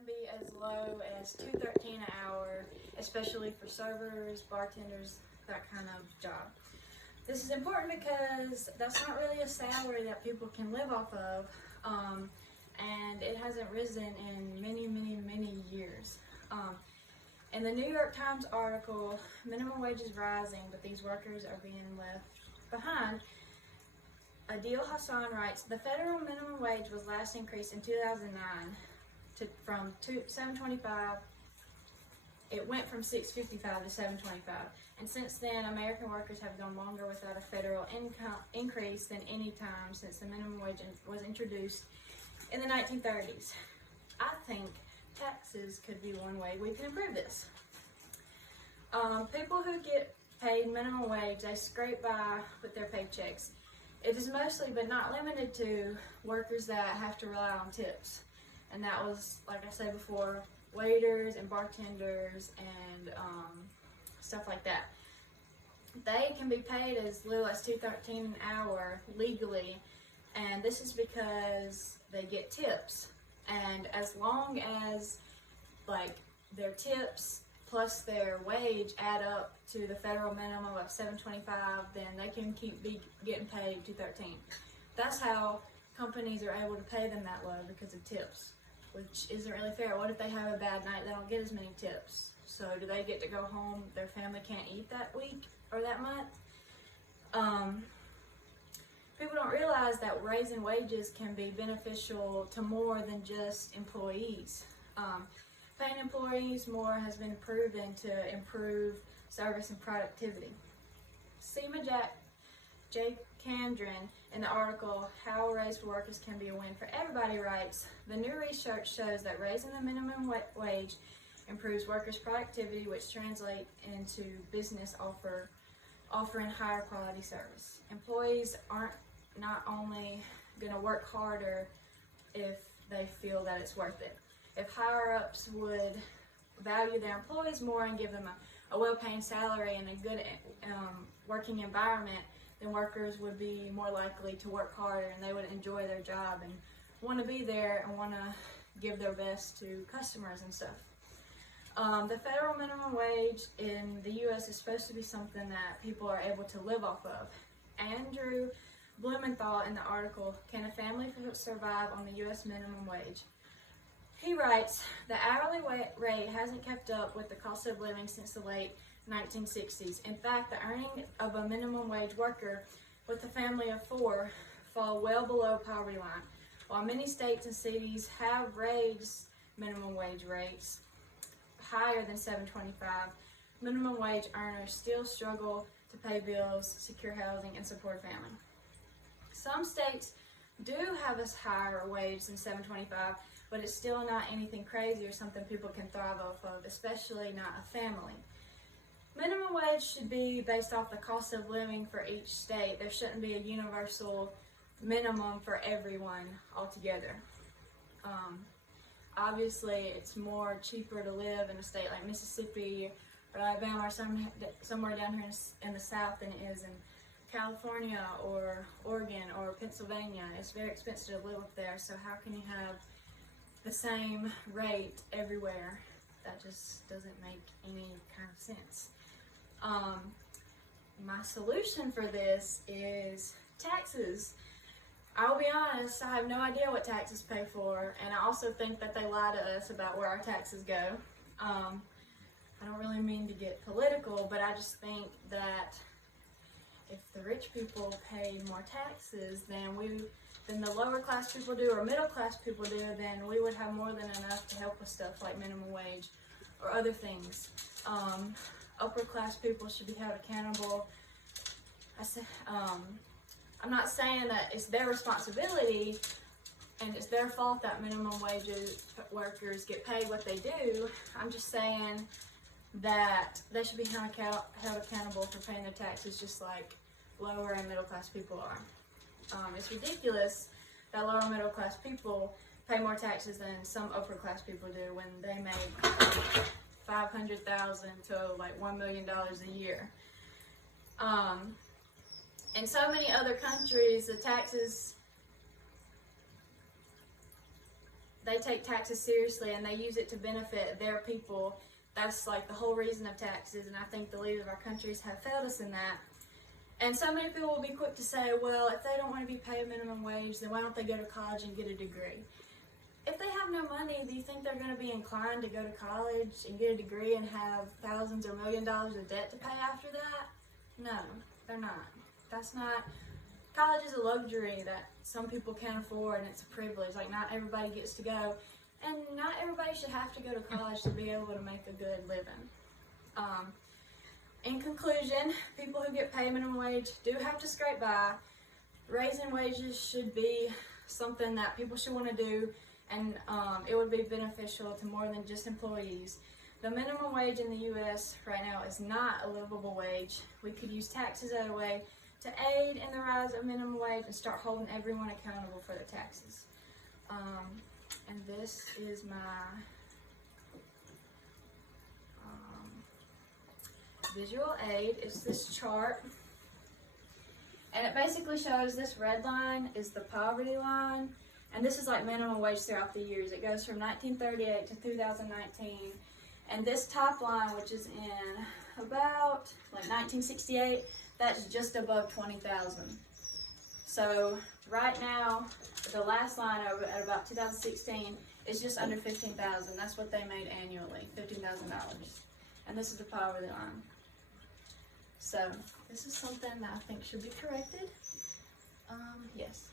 can be as low as $2.13 an hour, especially for servers, bartenders, that kind of job. This is important because that's not really a salary that people can live off of, and it hasn't risen in many years. In the New York Times article, minimum wage is rising, but these workers are being left behind. Adil Hassan writes, the federal minimum wage was last increased in 2009 from $7.25. It went from $6.55 to $7.25, and since then, American workers have gone longer without a federal income increase than any time since the minimum wage was introduced in the 1930s. I think taxes could be one way we can improve this. People who get paid minimum wage, they scrape by with their paychecks. It is mostly, but not limited to, workers that have to rely on tips. And that was, like I said before, waiters and bartenders and stuff like that. They can be paid as little as $2.13 an hour legally, and this is because they get tips. And as long as their tips plus their wage add up to the federal minimum of $7.25, then they can keep getting paid $2.13. That's how companies are able to pay them that low, because of tips, which isn't really fair. What if they have a bad night? They don't get as many tips. So do they get to go home? Their family can't eat that week or that month? People don't realize that raising wages can be beneficial to more than just employees. Paying employees more has been proven to improve service and productivity. Seema J. Chandran, in the article, How a Raise for Workers Can Be a Win for Everybody, writes, the new research shows that raising the minimum wage improves workers' productivity, which translates into business offering higher quality service. Employees aren't not only going to work harder if they feel that it's worth it. If higher-ups would value their employees more and give them a well-paying salary and a good working environment, then workers would be more likely to work harder, and they would enjoy their job and want to be there and want to give their best to customers and stuff. The federal minimum wage in the U.S. is supposed to be something that people are able to live off of. Andrew Blumenthal, in the article, Can a Family Survive on the U.S. Minimum Wage? He writes, the hourly rate hasn't kept up with the cost of living since the late 1960s. In fact, the earnings of a minimum wage worker with a family of 4 fall well below poverty line. While many states and cities have raised minimum wage rates higher than $7.25, minimum wage earners still struggle to pay bills, secure housing, and support a family. Some states do have a higher wage than $7.25, but it's still not anything crazy or something people can thrive off of, especially not a family. Minimum wage should be based off the cost of living for each state. There shouldn't be a universal minimum for everyone altogether. Obviously, it's more cheaper to live in a state like Mississippi or Alabama or somewhere down here in the South than it is in California or Oregon or Pennsylvania. It's very expensive to live up there, so how can you have the same rate everywhere? That just doesn't make any kind of sense. My solution for this is taxes. I'll be honest, I have no idea what taxes pay for, and I also think that they lie to us about where our taxes go. I don't really mean to get political, but I just think that if the rich people paid more taxes than the lower class people do or middle class people do, then we would have more than enough to help with stuff like minimum wage or other things. Upper class people should be held accountable. I'm not saying that it's their responsibility and it's their fault that minimum wage workers get paid what they do. I'm just saying that they should be held accountable for paying their taxes just like lower and middle class people are. It's ridiculous that lower and middle class people pay more taxes than some upper class people do when they make $500,000 to like $1 million a year. In so many other countries, the taxes they take taxes seriously and they use it to benefit their people. That's like the whole reason of taxes, and I think the leaders of our countries have failed us in that. And so many people will be quick to say, well, if they don't want to be paid minimum wage, then why don't they go to college and get a degree? If they have no money, do you think they're going to be inclined to go to college and get a degree and have thousands or $1 million of debt to pay after that? No, they're not. That's not. College is a luxury that some people can't afford, and it's a privilege. Like, not everybody gets to go, and not everybody should have to go to college to be able to make a good living. In conclusion, people who get paid minimum wage do have to scrape by. Raising wages should be something that people should want to do, and it would be beneficial to more than just employees. The minimum wage in the U.S. right now is not a livable wage. We could use taxes as a way to aid in the rise of minimum wage and start holding everyone accountable for their taxes. And this is my visual aid. It's this chart, and it basically shows this red line is the poverty line, and this is like minimum wage throughout the years. It goes from 1938 to 2019, and this top line, which is in about like 1968, that's just above 20,000. So right now, the last line over at about 2016 is just under 15,000. That's what they made annually, $15,000. And this is the poverty line. So this is something that I think should be corrected. Yes.